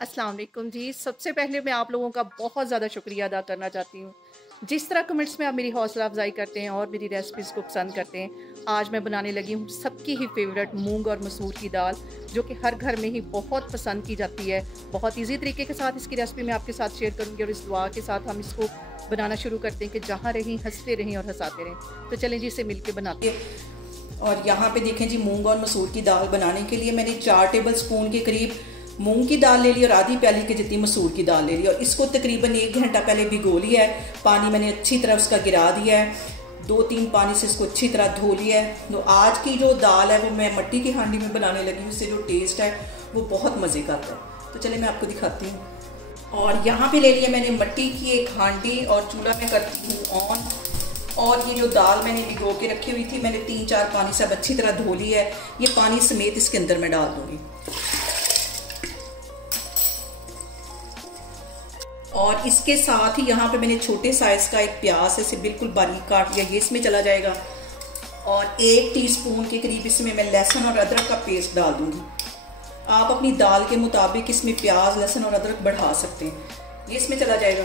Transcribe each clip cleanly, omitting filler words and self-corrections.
अस्सलाम वालेकुम जी। सबसे पहले मैं आप लोगों का बहुत ज़्यादा शुक्रिया अदा करना चाहती हूँ। जिस तरह कमेंट्स में आप मेरी हौसला अफ़ज़ाई करते हैं और मेरी रेसिपीज़ को पसंद करते हैं, आज मैं बनाने लगी हूँ सबकी ही फ़ेवरेट मूंग और मसूर की दाल, जो कि हर घर में ही बहुत पसंद की जाती है। बहुत ईज़ी तरीके के साथ इसकी रेसिपी मैं आपके साथ शेयर करूँगी और इस दुआ के साथ हम इसको बनाना शुरू करते हैं कि जहाँ रहें हँसते रहें और हँसाते रहें। तो चलें जी, इसे मिल के बनाते हैं। और यहाँ पे देखें जी, मूंग और मसूर की दाल बनाने के लिए मैंने 4 टेबल स्पून के करीब मूंग की दाल ले ली और आधी प्याली के जितनी मसूर की दाल ले ली और इसको तकरीबन 1 घंटा पहले भिगो लिया है। पानी मैंने अच्छी तरह उसका गिरा दिया है, 2-3 पानी से इसको अच्छी तरह धो लिया है। तो आज की जो दाल है वो मैं मट्टी की हांडी में बनाने लगी हूँ। इससे जो टेस्ट है वो बहुत मज़े का आता है। तो चलिए मैं आपको दिखाती हूँ। और यहाँ पे ले लिया मैंने मट्टी की एक हांडी और चूल्हा में करती हूँ ऑन। और ये जो दाल मैंने भिगो के रखी हुई थी, मैंने 3-4 पानी सब अच्छी तरह धो ली है। ये पानी समेत इसके अंदर मैं डाल दूंगी। और इसके साथ ही यहाँ पे मैंने छोटे साइज का एक प्याज है, इसे बिल्कुल बारीक काट लिया, ये इसमें चला जाएगा। और 1 टीस्पून के करीब इसमें मैं लहसुन और अदरक का पेस्ट डाल दूंगी। आप अपनी दाल के मुताबिक इसमें प्याज, लहसुन और अदरक बढ़ा सकते हैं। ये इसमें चला जाएगा।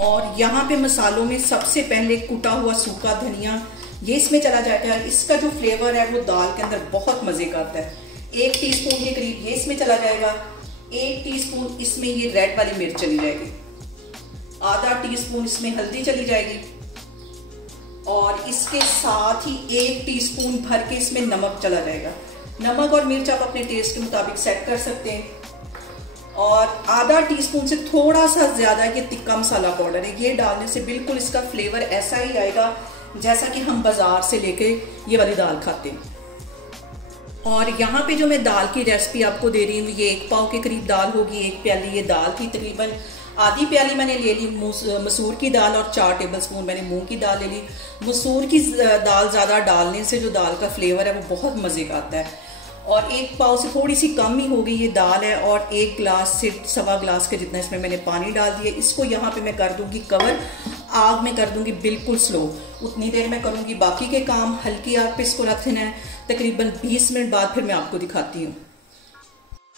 और यहाँ पे मसालों में सबसे पहले कुटा हुआ सूखा धनिया, ये इसमें चला जाएगा। इसका जो फ्लेवर है वो दाल के अंदर बहुत मज़े का आता है। 1 टीस्पून के करीब ये इसमें चला जाएगा। 1 टीस्पून इसमें ये रेड वाली मिर्च चली जाएगी। आधा टीस्पून इसमें हल्दी चली जाएगी। और इसके साथ ही 1 टीस्पून भर के इसमें नमक चला जाएगा। नमक और मिर्च आप अपने टेस्ट के मुताबिक सेट कर सकते हैं। और आधा टीस्पून से थोड़ा सा ज़्यादा ये तिक्का मसाला पाउडर है, ये डालने से बिल्कुल इसका फ्लेवर ऐसा ही आएगा जैसा कि हम बाज़ार से लेके ये वाली दाल खाते हैं। और यहाँ पे जो मैं दाल की रेसिपी आपको दे रही हूँ, ये 1 पाव के करीब दाल होगी। 1 प्याली ये दाल थी, तकरीबन आधी प्याली मैंने ले ली मसूर की दाल और 4 टेबल स्पून मैंने मूंग की दाल ले ली। मसूर की दाल ज़्यादा डालने से जो दाल का फ्लेवर है वो बहुत मज़े का आता है। और 1 पाव से थोड़ी सी कम ही हो गई ये दाल है। और 1 गिलास से सवा गिलास के जितना इसमें मैंने पानी डाल दिया। इसको यहाँ पे मैं कर दूंगी कवर, आग में कर दूंगी बिल्कुल स्लो। उतनी देर मैं करूंगी बाकी के काम, हल्की आग पे इसको रख देना है। तकरीबन 20 मिनट बाद फिर मैं आपको दिखाती हूँ।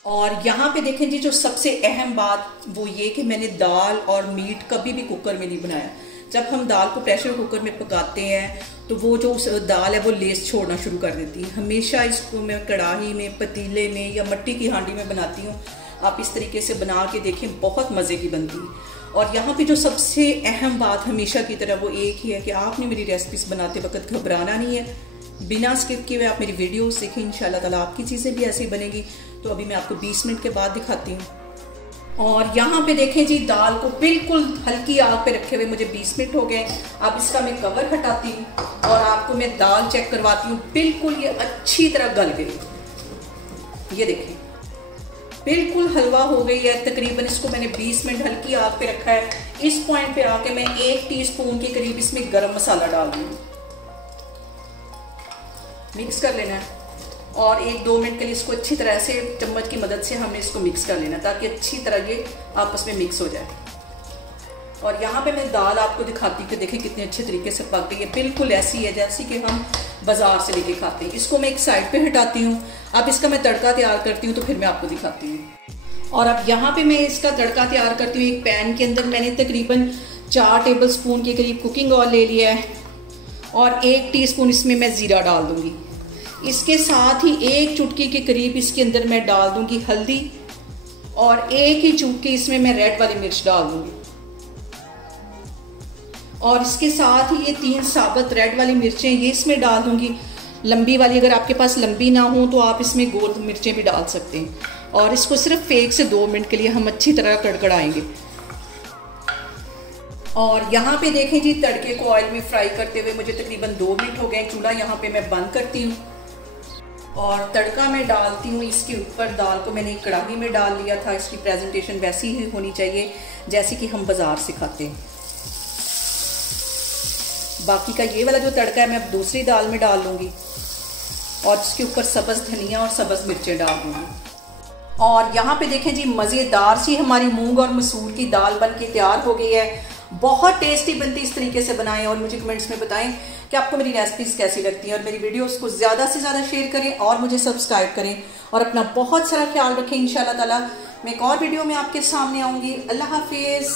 और यहाँ पे देखें जी, जो सबसे अहम बात वो ये कि मैंने दाल और मीट कभी भी कुकर में नहीं बनाया। जब हम दाल को प्रेशर कुकर में पकाते हैं तो वो जो दाल है वो लेस छोड़ना शुरू कर देती है। हमेशा इसको मैं कढ़ाई में, पतीले में या मट्टी की हांडी में बनाती हूँ। आप इस तरीके से बना के देखें, बहुत मज़े की बनती है। और यहाँ पे जो सबसे अहम बात हमेशा की तरह वो एक ही है कि आपने मेरी रेसिपीज़ बनाते वक्त घबराना नहीं है। बिना स्किप किए हुए आप मेरी वीडियोस देखें, इंशाल्लाह ताला आपकी चीज़ें भी ऐसी बनेगी। तो अभी मैं आपको 20 मिनट के बाद दिखाती हूँ। और यहाँ पे देखें जी, दाल को बिल्कुल हल्की आग पे रखे हुए मुझे 20 मिनट हो गए। अब इसका मैं कवर हटाती हूँ और आपको मैं दाल चेक करवाती हूँ। बिल्कुल ये अच्छी तरह गल गई, ये देखें बिल्कुल हलवा हो गई है। तकरीबन इसको मैंने 20 मिनट हल्की आग पे रखा है। इस पॉइंट पे आके मैं 1 टीस्पून के करीब इसमें गरम मसाला डाल दूँगी। मिक्स कर लेना है और 1-2 मिनट के लिए इसको अच्छी तरह से चम्मच की मदद से हमने इसको मिक्स कर लेना ताकि अच्छी तरह ये आपस में मिक्स हो जाए। और यहाँ पे मैं दाल आपको दिखाती कि देखें कितने अच्छे तरीके से पक गई है। बिल्कुल ऐसी है जैसी कि हम बाजार से लेके खाते हैं। इसको मैं एक साइड पे हटाती हूँ। अब इसका मैं तड़का तैयार करती हूँ तो फिर मैं आपको दिखाती हूँ। और अब यहाँ पे मैं इसका तड़का तैयार करती हूँ। एक पैन के अंदर मैंने तकरीबन 4 टेबल स्पून के करीब कुकिंग ऑयल ले लिया है और 1 टीस्पून इसमें मैं ज़ीरा डाल दूँगी। इसके साथ ही 1 चुटकी के करीब इसके अंदर मैं डाल दूँगी हल्दी और 1 ही चुटकी इसमें मैं रेड वाली मिर्च डाल दूँगी। और इसके साथ ही ये 3 साबुत रेड वाली मिर्चें ये इसमें डाल दूँगी, लंबी वाली। अगर आपके पास लंबी ना हो तो आप इसमें गोल मिर्चें भी डाल सकते हैं। और इसको सिर्फ 1 से 2 मिनट के लिए हम अच्छी तरह कड़कड़ाएंगे। और यहाँ पे देखें जी, तड़के को ऑयल में फ्राई करते हुए मुझे तकरीबन 2 मिनट हो गए। चूल्हा यहाँ पे मैं बंद करती हूँ और तड़का मैं डालती हूँ इसके ऊपर। दाल को मैंने कढ़ाई में डाल लिया था। इसकी प्रेजेंटेशन वैसी ही होनी चाहिए जैसी कि हम बाज़ार से खाते हैं। बाकी का ये वाला जो तड़का है मैं अब दूसरी दाल में डाल लूँगी और इसके ऊपर सब्ज़ धनिया और सब्ज़ मिर्चें डाल दूँगी। और यहाँ पे देखें जी, मज़ेदार सी हमारी मूंग और मसूर की दाल बन के तैयार हो गई है। बहुत टेस्टी बनती है, इस तरीके से बनाएं और मुझे कमेंट्स में बताएं कि आपको मेरी रेसिपीज़ कैसी लगती हैं। और मेरी वीडियोस को ज़्यादा से ज़्यादा शेयर करें और मुझे सब्सक्राइब करें और अपना बहुत सारा ख्याल रखें। इंशाल्लाह ताला मैं एक और वीडियो में आपके सामने आऊँगी। अल्लाह हाफिज़।